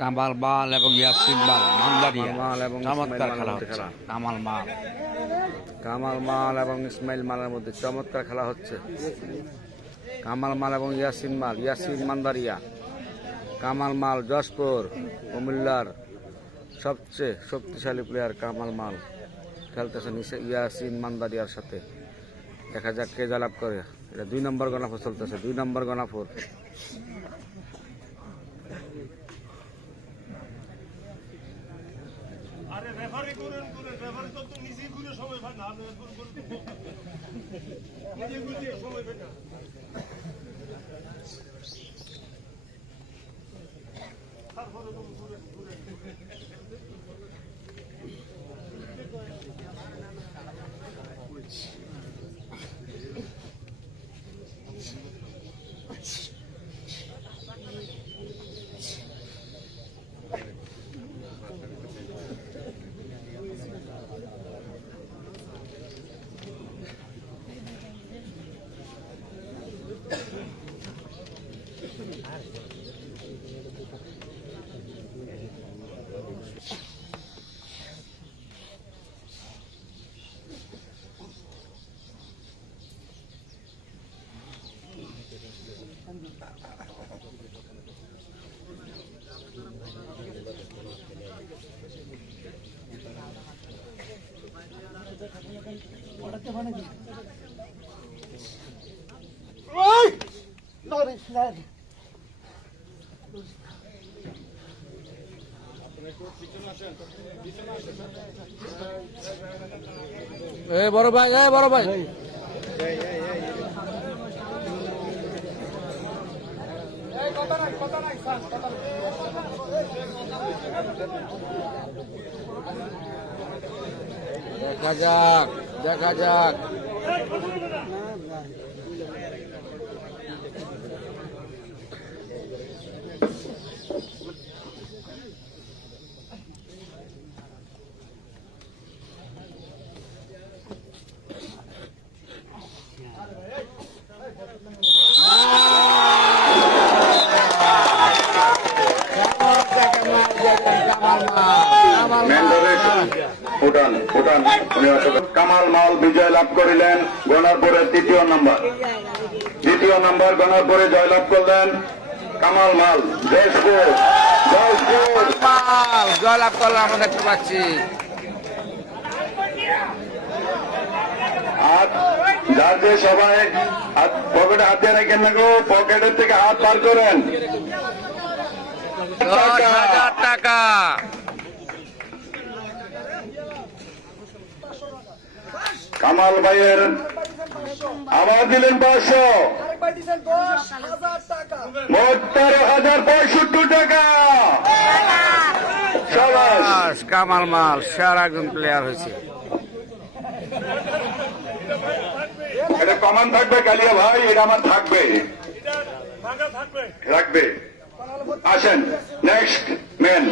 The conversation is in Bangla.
কামাল মাল এবং ইয়াসিন মাল মান্দারিয়া চমৎকার খেলা হচ্ছে। কামাল মাল এবং ইসমাইল মালের মধ্যে চমৎকার খেলা হচ্ছে। কামাল মাল এবং ইয়াসিন মান্দারিয়া। কামাল মাল যশপুর কুমিল্লার সবচেয়ে শক্তিশালী প্লেয়ার কামাল মাল খেলতেছেন ইয়াসিন মান্দারিয়ার সাথে। দেখা যাক কে জয়লাভ করে। এটা 2 নম্বর গণাফোর চলতেছে, 2 নম্বর গণাফোর। আরে রেফারি করেন রেফারি তো নিজেই ঘুরে সময় পায় না, নিজে ঘুরে সময় পায় না। তারপরে তো ঘুরে বড় ভাই দেখা যাক কামাল মাল বিজয় লাভ করিলেন গণারপুরের দ্বিতীয় নম্বর গণারপুরে জয়লাভ করলেন কামাল মাল। জয়লাভ করলাম আমরা দেখতে পাচ্ছি। যার যে সবাই পকেটে হাত দিয়ে রাখেন না গো, পকেটের থেকে হাত বার করেন। 10,000 টাকা কামাল ভাইয়ের আবার দিলেন 500, মোট 13,065 টাকা। কামাল মাল সেরা একজন প্লেয়ার হয়েছে। এটা কমান থাকবে কালিয়া ভাই, এটা আমার থাকবে, রাখবে। আসেন নেক্সট মেন।